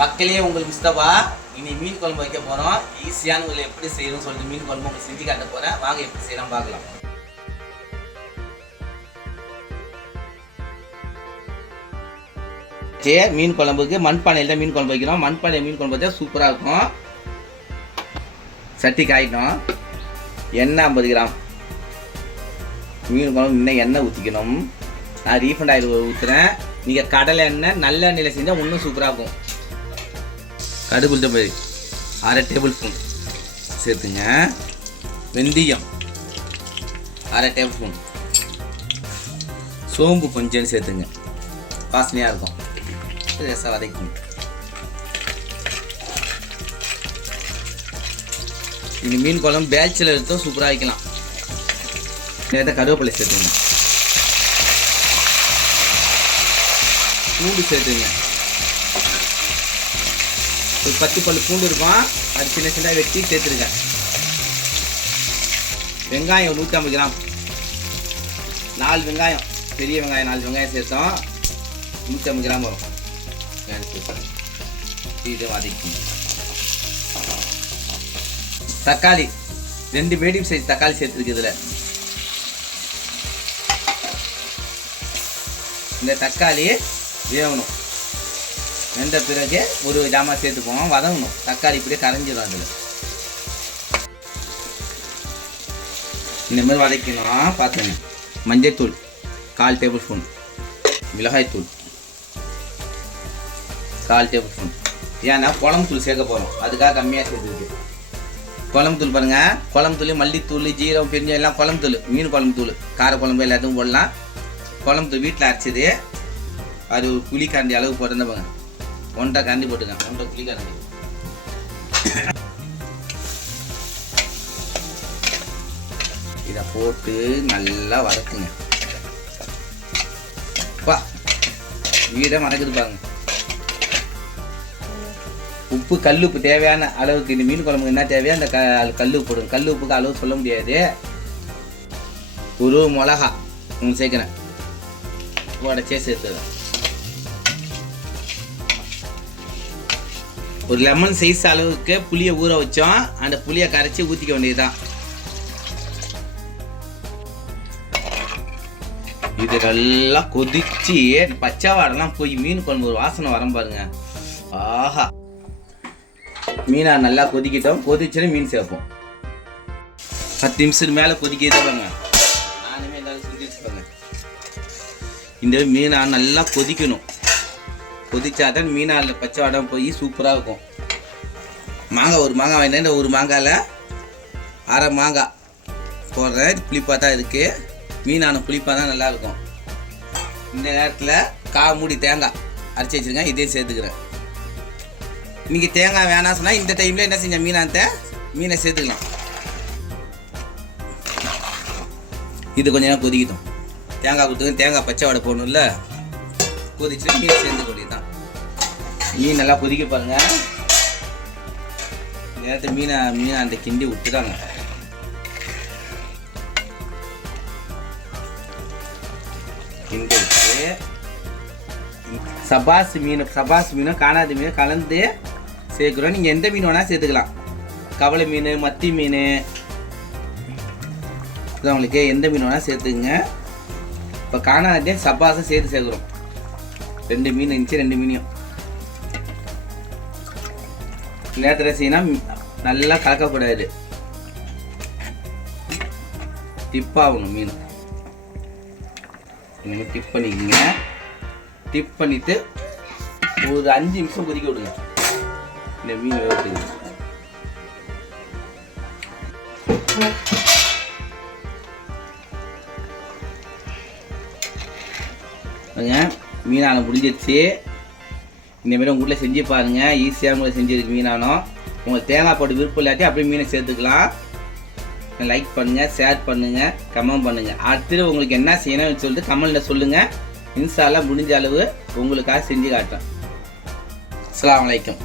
மக்களே உங்களுக்கு முஸ்தபா இனி மீன் குழம்பு வைக்க போகிறோம் ஈஸியான உங்களை எப்படி செய்யணும்னு சொல்லிட்டு மீன் குழம்பு உங்களுக்கு செஞ்சு காட்ட போகிறேன் வாங்க எப்படி செய்யலாம் பார்க்கலாம். சே மீன் குழம்புக்கு மண்பானையில் தான் மீன் குழம்பு வைக்கிறோம். மண்பானை மீன் குழம்பு வச்சா சூப்பராக இருக்கும். சட்டி காயிட்டோம் எண்ணெய் ஐம்பது கிராம். மீன் குழம்பு இன்னும் எண்ணெய் ஊற்றிக்கணும் நான் ரீஃபண்ட் ஆயில் ஊற்றுறேன் நீங்கள் கடலை எண்ணெய் நல்ல எண்ணெயில் செஞ்சால் இன்னும் சூப்பராக இருக்கும். கடுகு உளுத்தம்பருப்பு அரை டேபிள் ஸ்பூன் சேர்த்துங்க. வெந்தயம் அரை டேபிள் ஸ்பூன் சோம்பு கொஞ்சம் சேர்த்துங்க. வாசனையாக இருக்கும். லேசாக வதக்கிங்க இந்த மீன் குழம்பு பேச்சில் எடுத்தும் சூப்பராக வைக்கலாம். நேரத்தை கருவேப்பிலை சேர்த்துங்க. பூண்டு சேர்த்துங்க. ஒரு பத்து பல் பூண்டு இருக்கும். அது சின்ன சின்ன வெட்டி சேர்த்துருங்க வெங்காயம் நூற்றம்பது கிராம். நாலு வெங்காயம் பெரிய வெங்காயம் நாலு வெங்காயம் சேர்த்தோம். நூற்றம்பது கிராம் வரும். இதை வதக்கி தக்காளி ரெண்டு மீடியம் சைஸ் தக்காளி சேர்த்துருக்கு இதில். இந்த தக்காளி வேகணும். வெந்த பிறகு ஒரு ஜாமான் சேர்த்துப்போம் வதங்கணும். தக்காளி இப்படியே கரைஞ்சிடும் அதில். இந்த மாதிரி வதக்கணும் பார்த்துங்க மஞ்சள்தூள் கால் டேபிள் ஸ்பூன் மிளகாய்த்தூள். கால் டேபிள் ஸ்பூன் ஏன்னா குழம்புத்தூள் சேர்க்க போகிறோம் அதுக்காக கம்மியாக சேர்த்துருக்கு குழம்புத்தூள் பாருங்கள் பாருங்க மல்லித்தூள் ஜீரம் பெருஞ்சம் எல்லாம் குழம்புத்தூள். மீன் குழம்புத்தூள். கார குழம்பு எல்லாத்தையும் போடலாம். குழம்புத்தூள் வீட்டில் அரைச்சது. அது ஒரு புளி அளவு போட்டிருந்தா பாருங்கள் ஒன்றரை கரண்டி போட்டுக்கேன். ஒன்றை புளி கரண்டி. இதை போட்டு நல்லா வதக்குங்க. வா. வீடை மறக்குது பாருங்க. உப்பு கல் உப்பு தேவையான அளவுக்கு இந்த மீன் குழம்புக்கு என்ன தேவையோ அந்த க கல் உப்பு போடுங்க. கல் உப்புக்கு அளவு சொல்ல முடியாது. ஒரு மிளகா உங்களுக்கு சேர்க்குறேன். உடச்சே சேர்த்துறேன் ஒரு லெமன் சைஸ் அளவுக்கு புளியை ஊற வச்சோம். அந்த புளியை கரைச்சி ஊற்றிக்க வேண்டியதுதான். இது நல்லா கொதிச்சு பச்சை வாடெல்லாம் போய் மீன் குழம்பு ஒரு வாசனை வரும் பாருங்க. ஆஹா. மீனை நல்லா கொதிக்கிட்டோம். கொதிச்சுன்னு மீன் சேர்ப்போம். பத்து நிமிஷத்துக்கு மேலே கொதிக்கிட்டே பாருங்க. நானுமே எல்லாரும் செஞ்சுட்டு பாருங்க. இந்த மீனை நல்லா கொதிக்கணும். கொதிச்சா தான் மீனால் பச்சை வாடம் போய் சூப்பராக இருக்கும். மாங்காய் ஒரு மாங்காய் வாங்கினேன் இந்த ஒரு மாங்காயில் அரை மாங்காய் போடுறேன். புளிப்பாக தான் இருக்குது மீனான புளிப்பாக தான் நல்லாயிருக்கும். இந்த நேரத்தில் கா மூடி தேங்காய் அரைச்சி வச்சுருக்கேன் இதையும் சேர்த்துக்கிறேன். நீங்கள் தேங்காய் வேணாம் சொன்னால் இந்த டைமில் என்ன செஞ்ச மீனாத்த? மீனை சேர்த்துக்கலாம். இது கொஞ்ச நேரம் கொதிக்கட்டும். தேங்காய் கொடுத்துக்க தேங்காய் பச்சை வடை போடணும்ல. கொதிச்சு மீன் சேர்ந்து கொடிதான் மீன் நல்லா கொதிக்க பாருங்க. நேரத்தை மீனை மீனை அந்த கிண்டி விட்டுதாங்க கிண்டி விட்டு சபாஸ் மீன் சபாஸ் மீனும் காணாத மீனும் கலந்து சேர்க்குறோம். நீங்கள் எந்த மீன் வேணால் சேர்த்துக்கலாம். கவலை மீன் மத்தி மீன். இதான் உங்களுக்கு எந்த மீன் வேணால் சேர்த்துக்குங்க. இப்போ காணாதே சபாஸும் சேர்த்து சேர்க்குறோம். ரெண்டு மீன் இருந்துச்சு ரெண்டு மீனையும். நேரத்தில் செய்யணும் நல்லா கலக்கக்கூடாது டிப்பாகணும் மீன். டிப் பண்ணிக்கோங்க. டிப் பண்ணிட்டு ஒரு அஞ்சு நிமிஷம் கொதிக்க விடுங்க. இந்த மீன் வேகத்துக்கு பாருங்க. மீனான முடிஞ்சிருச்சு. இந்த மாதிரி உங்கள் வீட்டில் செஞ்சு பாருங்கள் ஈஸியாக உங்களை செஞ்சிருக்கு மீனானம் உங்களுக்கு தேங்காய் போட்டு விருப்பம் இல்லாட்டி அப்படியே மீனை சேர்த்துக்கலாம். லைக் பண்ணுங்கள் ஷேர் பண்ணுங்கள் கமெண்ட் பண்ணுங்கள் அடுத்தது உங்களுக்கு என்ன செய்யணும்னு சொல்லிட்டு கமெண்டில் சொல்லுங்கள் இன்ஸ்டாலாம் முடிஞ்ச அளவு உங்களுக்காக செஞ்சு காட்டுறேன். அஸ்ஸலாமு வலைக்கம்